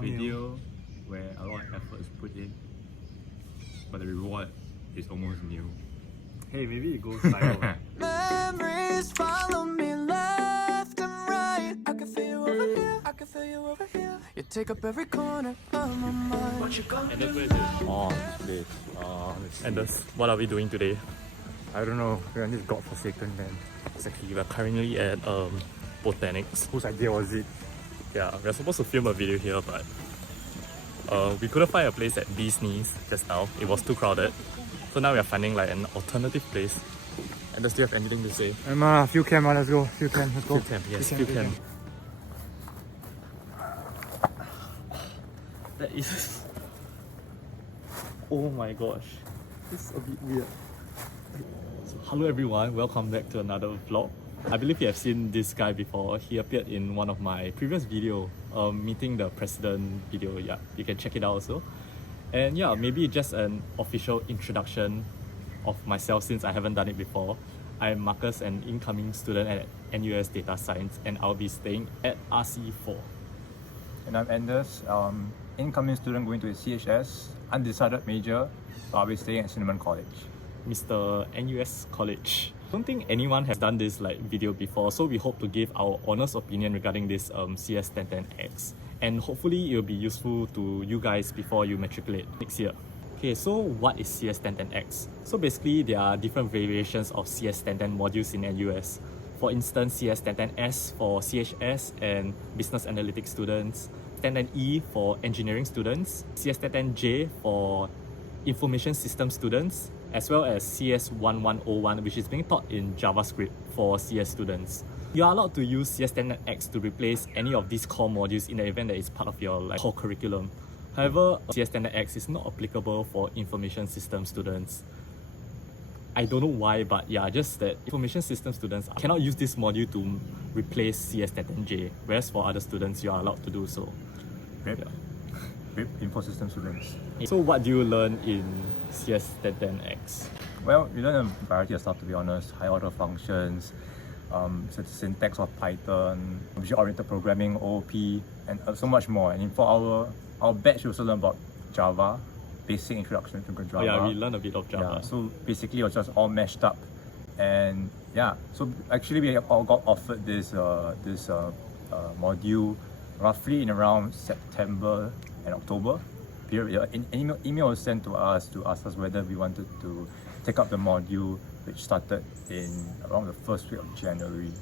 video where a lot of effort is put in, but the reward is almost nil. Hey, maybe it goes viral. Memories follow me left and right. I can feel you over here, I can feel you over here. You take up every corner of my mind. What you gonna And that's do? where it is. Oh, today. And that's what are we doing today? I don't know. We're on this godforsaken land. Exactly, we're currently at Botanics. Whose idea was it? Yeah, we're supposed to film a video here, but we couldn't find a place at Bee's Knees just now. It was too crowded. So now we're finding like an alternative place. And does do you have anything to say? Field camp, let's go. Field camp, let's go. Field camp, yes, field camp. That is... Oh my gosh. It's a bit weird. So, hello everyone, welcome back to another vlog. I believe you have seen this guy before. He appeared in one of my previous video, meeting the president video. Yeah, you can check it out also. And yeah, maybe just an official introduction of myself since I haven't done it before. I'm Marcus, an incoming student at NUS Data Science, and I'll be staying at RC4. And I'm Anders, incoming student going to CHS, undecided major, so I'll be staying at Cinnamon College. Mr. NUS College. I don't think anyone has done this like video before, so we hope to give our honest opinion regarding this CS1010X, and hopefully it will be useful to you guys before you matriculate next year. Okay, so what is CS1010X? So basically there are different variations of CS1010 modules in NUS. For instance, CS1010S for CHS and business analytics students, 1010E for engineering students, CS1010J for information system students, as well as CS1101, which is being taught in JavaScript for CS students. You are allowed to use CS1010X to replace any of these core modules in the event that it's part of your core curriculum. However, CS1010X is not applicable for information system students. I don't know why, but yeah, just that information system students cannot use this module to replace CS1010J, whereas for other students, you are allowed to do so. RIP. Yeah. RIP, info system students. So what do you learn in CS1010X? Well, you learn a variety of stuff, to be honest. High order functions, syntax of Python, object-oriented programming, OOP, and so much more. And for our batch, we also learn about Java, basic introduction to Java. Oh yeah, we learn a bit of Java. Yeah, so basically it was just all meshed up. And yeah, so actually we all got offered this module roughly in around September and October period. An email was sent to us to ask us whether we wanted to take up the module, which started in around the first week of January.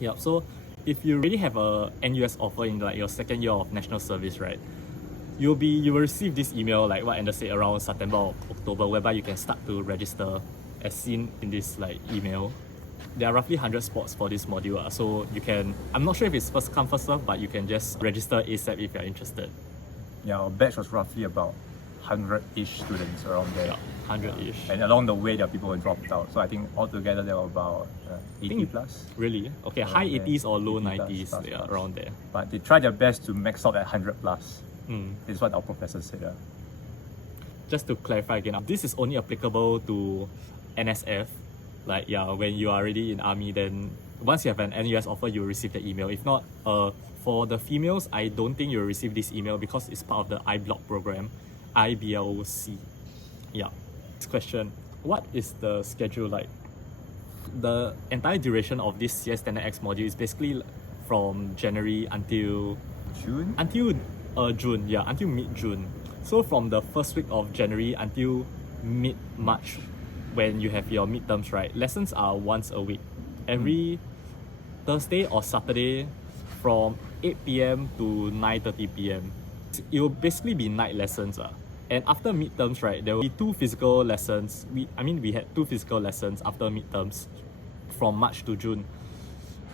Yeah, so if you really have a NUS offer in like your second year of national service, right, you will receive this email like what Anders said around September or October, whereby you can start to register as seen in this like email. There are roughly 100 spots for this module, so you can, I'm not sure if it's first come first serve, but you can just register ASAP if you're interested. Yeah, our batch was roughly about 100-ish students around there. Yeah, 100-ish. And along the way, there are people who dropped out. So I think altogether there were about 80 plus. Really? Okay, high Around there. 80s or low 80 plus, 90s, plus, yeah, plus. around there. But they tried their best to max out at 100 plus. Mm. This is what our professor said. Just to clarify again, this is only applicable to NSF. Like yeah, when you are already in army, then once you have an NUS offer, you'll receive the email. If not, for the females, I don't think you'll receive this email because it's part of the iBLOC program, iBLOC. Yeah. Next question, what is the schedule like? The entire duration of this CS10X module is basically from January until June? June, yeah, until mid-June. So from the first week of January until mid-March, when you have your midterms, right, lessons are once a week. Every Thursday or Saturday from 8 p.m. to 9:30 p.m. It will basically be night lessons. And after midterms, right, there will be two physical lessons. We had two physical lessons after midterms from March to June,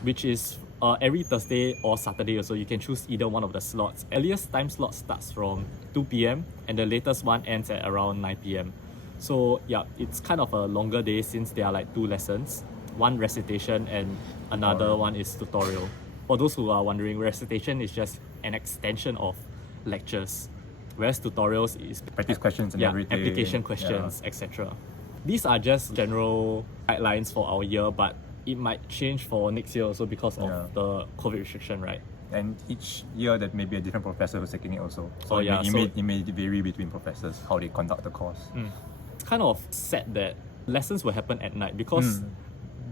which is every Thursday or Saturday also. You can choose either one of the slots. Earliest time slot starts from 2 p.m. and the latest one ends at around 9 p.m. So yeah, it's kind of a longer day since there are like two lessons. One recitation and another one is tutorial. For those who are wondering, recitation is just an extension of lectures, whereas tutorials is Practice questions and everything. application questions, etc. These are just general guidelines for our year, but it might change for next year also because of the COVID restriction, right? And each year there may be a different professor who's taking it also. So, Oh, yeah, it may vary between professors, how they conduct the course. It's kind of sad that lessons will happen at night because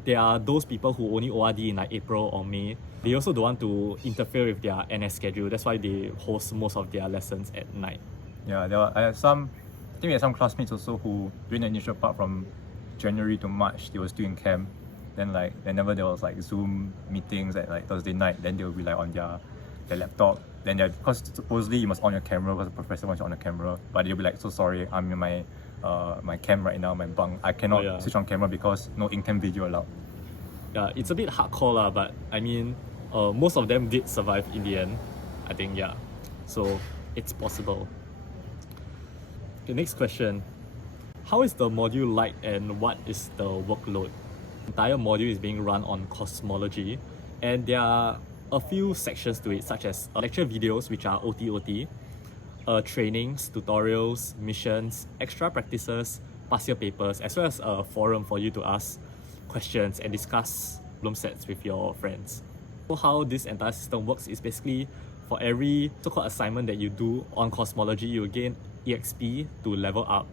there are those people who only ORD in like April or May. They also don't want to interfere with their NS schedule. That's why they host most of their lessons at night. Yeah, I had some classmates also who, during the initial part from January to March, they were still in camp. Then like whenever there was like Zoom meetings at like Thursday night, then they'll be like on their laptop. Then because supposedly you must on your camera because the professor wants you on the camera, but they'll be like, so sorry, I'm in my camp right now, my bunk. I cannot switch on camera because no in-camp video allowed. Yeah, it's a bit hardcore lah, but I mean, most of them did survive in the end. I think, yeah. So it's possible. The next question. How is the module like and what is the workload? The entire module is being run on coursemology, and there are a few sections to it, such as lecture videos, which are OT, trainings, tutorials, missions, extra practices, past year papers, as well as a forum for you to ask questions and discuss problem sets with your friends. So how this entire system works is basically for every so-called assignment that you do on coursemology, you will gain EXP to level up.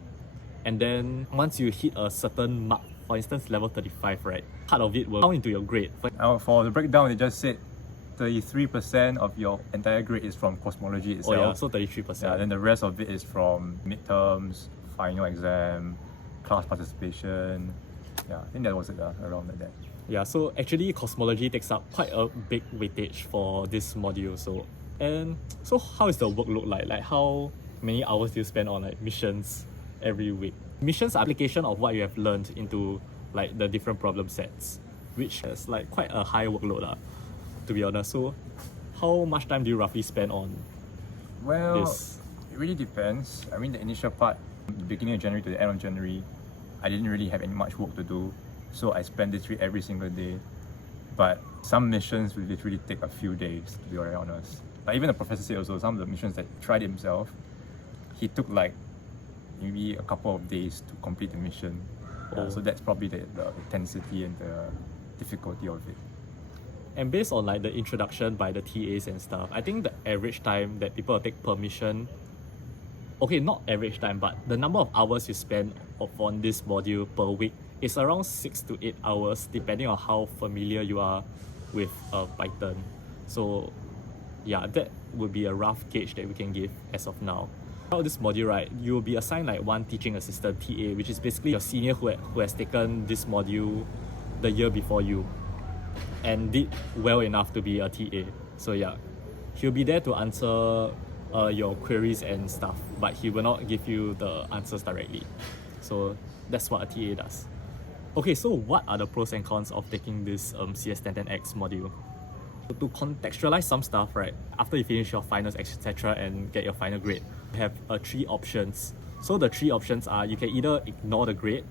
And then once you hit a certain mark, for instance level 35, right, part of it will count into your grade. For the breakdown, they just said 33% of your entire grade is from coursemology itself. Oh yeah, so 33%. Yeah, then the rest of it is from midterms, final exam, class participation. Yeah, I think that was it around like that. Yeah, so actually coursemology takes up quite a big weightage for this module. So how is the workload like? Like how many hours do you spend on like missions every week? Missions are application of what you have learned into like the different problem sets, which is like quite a high workload to be honest. So how much time do you roughly spend on this? It really depends. I mean, the initial part, the beginning of January to the end of January, I didn't really have any much work to do, so I spent literally every single day. But some missions will literally take a few days, to be very honest. But even the professor said also, some of the missions that he tried himself, he took like maybe a couple of days to complete the mission. So that's probably the intensity and the difficulty of it. And based on like the introduction by the TAs and stuff, I think the average time that people take per mission, okay, not average time, but the number of hours you spend on this module per week is around 6 to 8 hours, depending on how familiar you are with Python. So yeah, that would be a rough gauge that we can give as of now. About this module, right, you will be assigned like one teaching assistant, TA, which is basically your senior who has taken this module the year before you and did well enough to be a TA. So yeah, he'll be there to answer your queries and stuff, but he will not give you the answers directly. So that's what a TA does. Okay, so what are the pros and cons of taking this CS1010X module? To contextualize some stuff, right, after you finish your finals, etc., and get your final grade, you have 3 options. So the 3 options are, you can either ignore the grade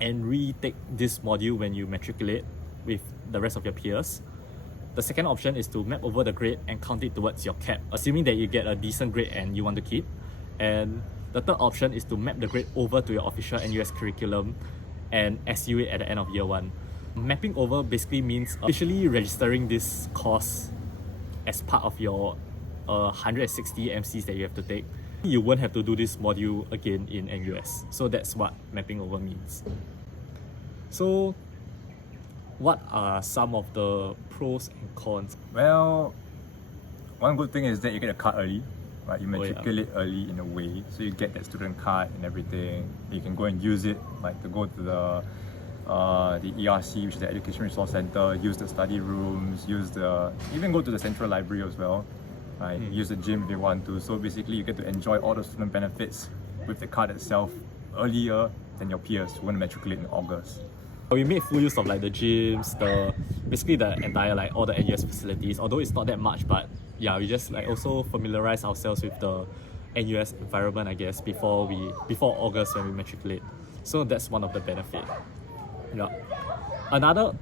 and retake this module when you matriculate with the rest of your peers. The second option is to map over the grade and count it towards your cap, assuming that you get a decent grade and you want to keep. And the third option is to map the grade over to your official NUS curriculum and SU it at the end of year 1. Mapping over basically means officially registering this course as part of your 160 MCs that you have to take. You won't have to do this module again in NUS. So that's what mapping over means. So what are some of the pros and cons? Well, one good thing is that you get a card early, right? You matriculate early in a way, so you get that student card and everything. You can go and use it, like to go to the ERC, which is the Education Resource Center, use the study rooms, even go to the central library as well, right? Use the gym if you want to. So basically you get to enjoy all the student benefits with the card itself earlier than your peers who want to matriculate in August. We made full use of like the gyms, basically the entire like all the NUS facilities, although it's not that much, but yeah, we just like also familiarize ourselves with the NUS environment, I guess, before August when we matriculate. So that's one of the benefits. Yeah. Another,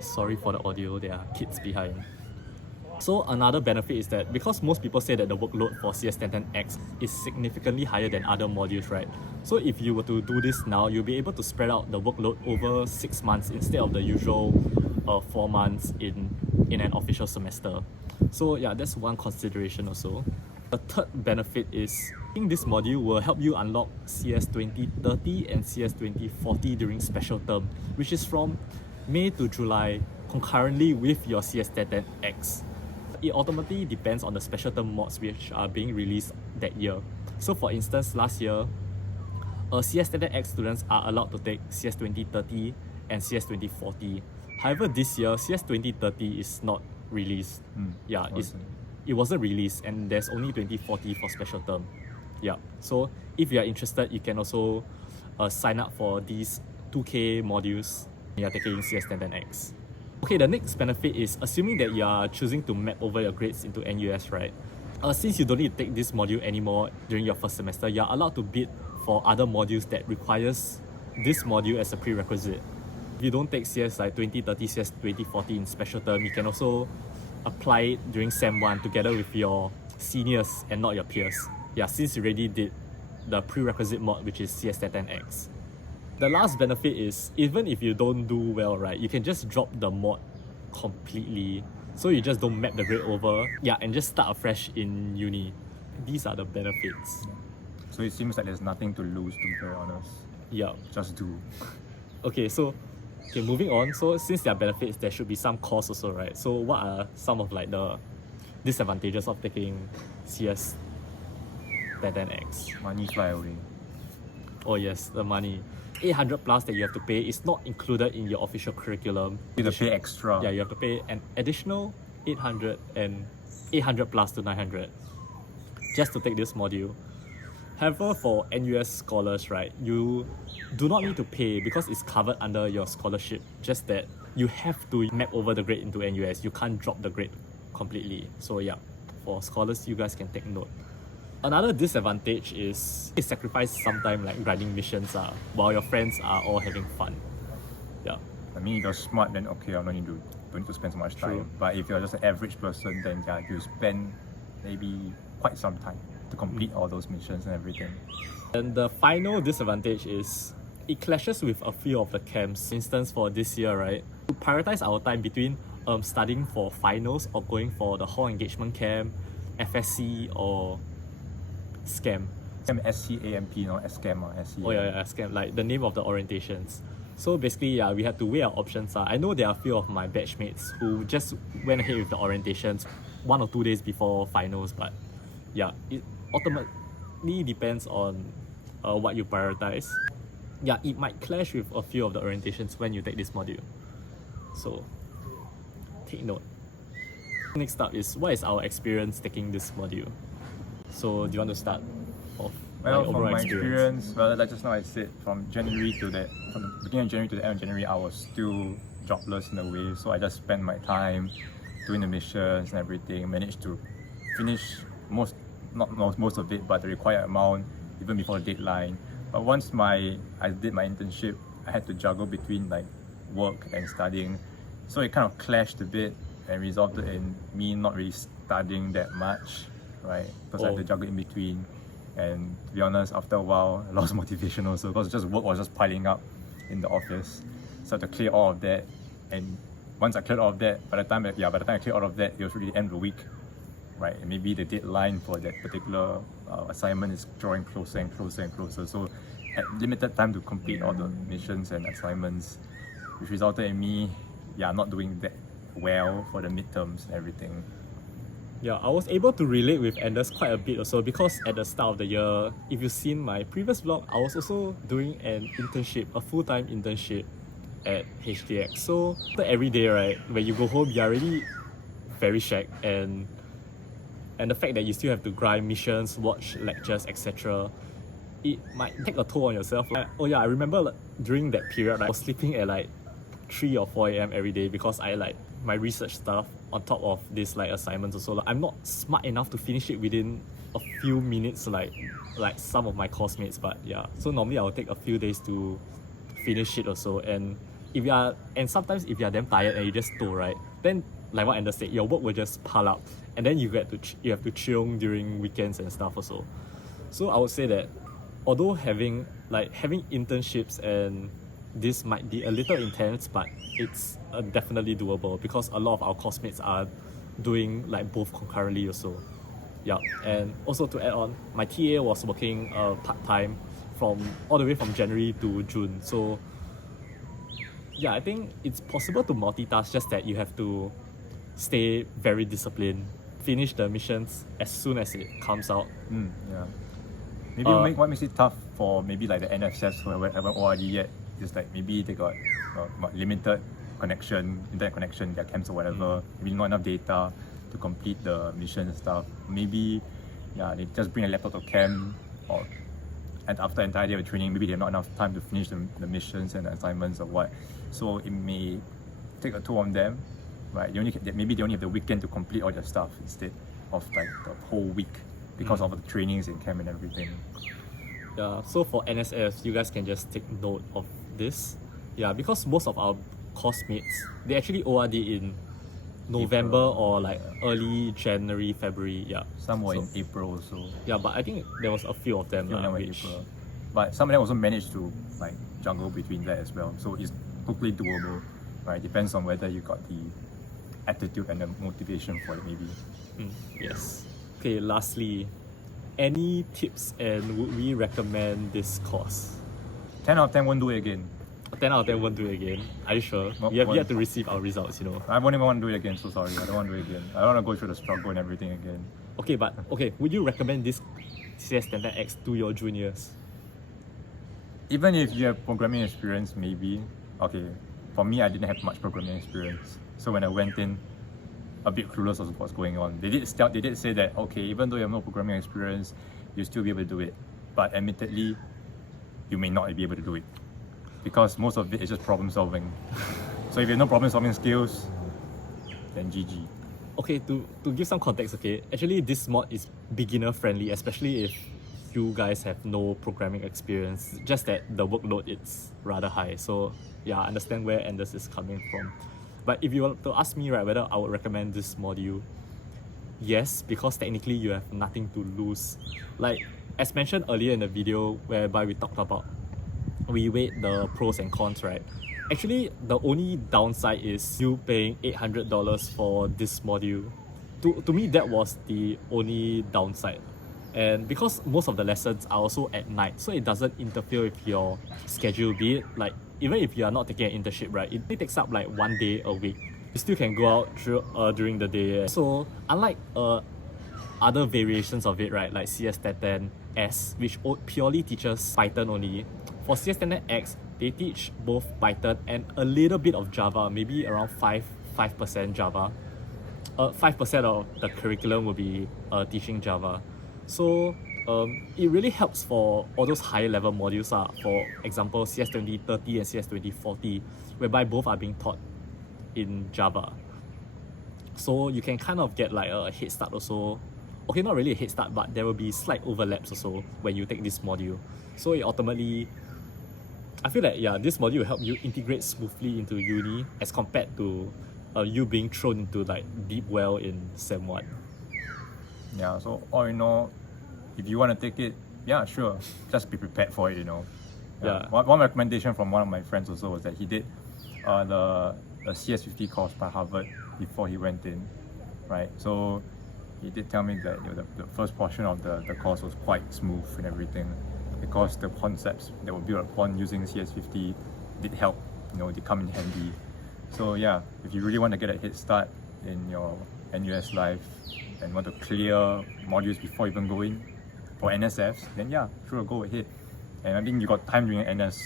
sorry for the audio, there are kids behind. So another benefit is that because most people say that the workload for CS1010X is significantly higher than other modules, right? So if you were to do this now, you'll be able to spread out the workload over 6 months instead of the usual 4 months in in an official semester. So yeah, that's one consideration also. The third benefit is I think this module will help you unlock CS2030 and CS2040 during special term, which is from May to July concurrently with your CS1010X. It ultimately depends on the special term mods which are being released that year. So for instance, last year, CS1010X students are allowed to take CS2030 and CS2040. However, this year, CS2030 is not released. Yeah, it wasn't released, and there's only 2040 for special term. Yeah, so if you are interested, you can also sign up for these 2K modules when you are taking CS1010X. Okay, the next benefit is assuming that you are choosing to map over your grades into NUS, right? Since you don't need to take this module anymore during your first semester, you are allowed to bid for other modules that requires this module as a prerequisite. If you don't take CS like 2030, CS 2040 in special term, you can also apply it during Sem 1 together with your seniors and not your peers. Yeah, since you already did the prerequisite mod, which is CS1010X. The last benefit is, even if you don't do well, right, you can just drop the mod completely. So you just don't map the grade over, yeah, and just start afresh in uni. These are the benefits. So it seems like there's nothing to lose, to be very honest. Yeah. Just do. Okay, moving on. So since there are benefits, there should be some costs also, right? So what are some of like the disadvantages of taking CS1010X? Money fly away. Oh yes, the money. 800 plus that you have to pay is not included in your official curriculum. You have to pay extra. Yeah, you have to pay an additional 800 plus to 900 just to take this module. However, for NUS scholars, right, you do not need to pay because it's covered under your scholarship. Just that you have to map over the grade into NUS. You can't drop the grade completely. So yeah, for scholars, you guys can take note. Another disadvantage is you sacrifice some time like grinding missions while your friends are all having fun. Yeah. I mean, if you're smart, then okay, don't need to spend so much time. True. But if you're just an average person, then yeah, you spend maybe quite some time to complete all those missions and everything. And the final disadvantage is it clashes with a few of the camps. For instance, for this year, right, to prioritize our time between studying for finals or going for the hall engagement camp, FSC or SCAM. SCAMP, not SCAM or SCAM. Oh yeah, SCAM, like the name of the orientations. So basically, yeah, we had to weigh our options. I know there are a few of my batchmates who just went ahead with the orientations 1 or 2 days before finals, but yeah, it ultimately depends on what you prioritize. Yeah, it might clash with a few of the orientations when you take this module. So take note. Next up is, what is our experience taking this module? So do you want to start off? Well, from my experience, well, like just now I said, from the beginning of January to the end of January, I was still jobless in a way. So I just spent my time doing the missions and everything. Managed to finish not most of it, but the required amount even before the deadline. But once I did my internship, I had to juggle between like work and studying. So it kind of clashed a bit and resulted in me not really studying that much, right? Because I had to juggle in between. And to be honest, after a while, I lost motivation also because just work was just piling up in the office. So I had to clear all of that. And once I cleared all of that, by the time I cleared all of that, it was really the end of the week, right? And maybe the deadline for that particular assignment is drawing closer and closer and closer. So I had limited time to complete all the missions and assignments, which resulted in me, not doing that well for the midterms and everything. Yeah, I was able to relate with Anders quite a bit also because at the start of the year, if you've seen my previous vlog, I was also doing an internship, a full-time internship at HTX. So every day, right, when you go home, you're already very shagged, and the fact that you still have to grind missions, watch lectures, etc., it might take a toll on yourself. Like, I remember during that period, I was sleeping at like 3 or 4 a.m. every day because I like my research stuff on top of this like assignments also. Like, I'm not smart enough to finish it within a few minutes like some of my coursemate, but yeah. So normally I'll take a few days to finish it also. And sometimes if you're damn tired and you just toh, right, then like what Anders said, your work will just pile up, and then you have to chill during weekends and stuff also. So I would say that although having internships and this might be a little intense, but it's definitely doable because a lot of our coursemates are doing like both concurrently also. Yeah, and also to add on, my TA was working part-time from all the way from January to June. So yeah, I think it's possible to multitask, just that you have to stay very disciplined, finish the missions as soon as it comes out. Yeah. Maybe what makes it tough for maybe like the NSFs who haven't ORD yet is like maybe they got limited internet connection, their camps or whatever, maybe not enough data to complete the mission and stuff. Maybe they just bring a laptop to camp, and after an entire day of training, maybe they have not enough time to finish the missions and the assignments or what. So it may take a toll on them, right? Maybe they only have the weekend to complete all their stuff instead of like the whole week because of the trainings in camp and everything. Yeah, so for NSF, you guys can just take note of this. Yeah, because most of our coursemates, they actually ORD in November or like early January, February. Yeah. Some were in April also. Yeah, but I think there was a few of them. Few of them were in April. But some of them also managed to like juggle between that as well. So it's totally doable, right? Depends on whether you got the attitude and the motivation for it maybe. Yes. Okay, lastly, any tips and would we recommend this course? 10 out of 10 won't do it again. 10 out of 10 won't do it again. Are you sure? We have yet to receive our results, you know. I won't even want to do it again, so sorry. I don't want to do it again. I don't want to go through the struggle and everything again. Okay, would you recommend this CS1010X to your juniors? Even if you have programming experience, maybe. Okay, for me, I didn't have much programming experience. So when I went in, a bit clueless of what's going on. They did say that, okay, even though you have no programming experience, you'll still be able to do it. But admittedly, you may not be able to do it, because most of it is just problem solving. So if you have no problem solving skills, then GG. Okay, to give some context, okay, actually this mod is beginner friendly, especially if you guys have no programming experience, just that the workload is rather high. So yeah, I understand where Anders is coming from. But if you were to ask me, right, whether I would recommend this module, yes, because technically you have nothing to lose. Like as mentioned earlier in the video whereby we talked about, we weighed the pros and cons, right? Actually, the only downside is you paying $800 for this module. To me, that was the only downside. And because most of the lessons are also at night, so it doesn't interfere with your schedule, be it like, even if you are not taking an internship, right, it takes up like 1 day a week. You still can go out during the day. So unlike other variations of it, right, like CS1010S, which purely teaches Python only, for CS1010X, they teach both Python and a little bit of Java, maybe around 5% Java. 5% of the curriculum will be teaching Java. So it really helps for all those higher level modules, for example CS2030 and CS2040, whereby both are being taught in Java. So you can kind of get like a head start also. Okay, not really a head start, but there will be slight overlaps also when you take this module. So it ultimately, I feel like this module will help you integrate smoothly into uni as compared to you being thrown into like deep well in Sem 1. Yeah, so all in all, if you want to take it, yeah, sure, just be prepared for it, you know. Yeah. One recommendation from one of my friends also was that he did the CS50 course by Harvard before he went in, right? So he did tell me that the first portion of the course was quite smooth and everything, because the concepts that were built upon using CS50 did help, they come in handy. So yeah, if you really want to get a head start in your NUS life and want to clear modules before even going for NSFs, then yeah, sure, go ahead. And I think you got time during NS,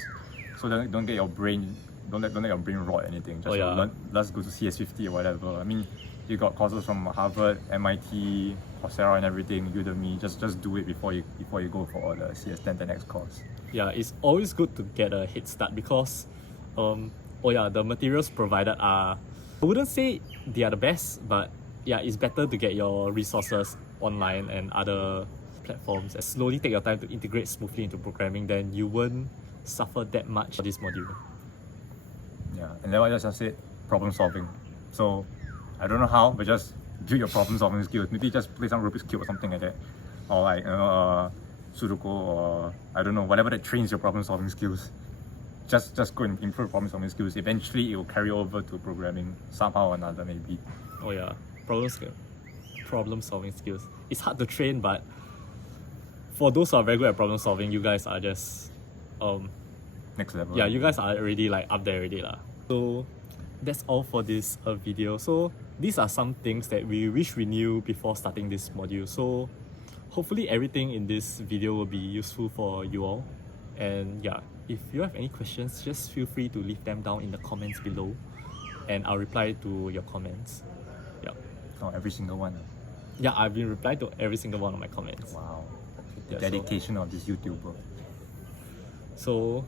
so don't get your brain, don't let your brain rot anything. Just learn, let's go to CS50 or whatever. I mean, you got courses from Harvard, MIT, Coursera and everything, Udemy. Just do it before you go for the CS1010X course. Yeah, it's always good to get a head start because the materials provided are, I wouldn't say they are the best, but yeah, it's better to get your resources online and other platforms and slowly take your time to integrate smoothly into programming, then you won't suffer that much for this module. Yeah, and then what I just said, problem solving. So I don't know how, but just build your problem solving skills. Maybe just play some Rubik's Cube or something like that, or like Sudoku, or I don't know, whatever that trains your problem solving skills. just go and improve problem solving skills. Eventually, it will carry over to programming somehow or another, maybe. Oh yeah, problem solving skills. It's hard to train, but for those who are very good at problem solving, you guys are just Next level. yeah, you guys are already like up there already lah. So that's all for this video. So these are some things that we wish we knew before starting this module. So hopefully everything in this video will be useful for you all. And yeah, if you have any questions, just feel free to leave them down in the comments below, and I'll reply to your comments. Yeah. Oh, every single one. Yeah, I've been replying to every single one of my comments. Wow. The Yeah, dedication of this YouTuber. So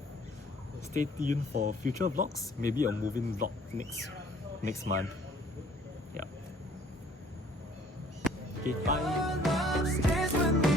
stay tuned for future vlogs, maybe a moving vlog next month. Yeah. Okay, bye. Stays with me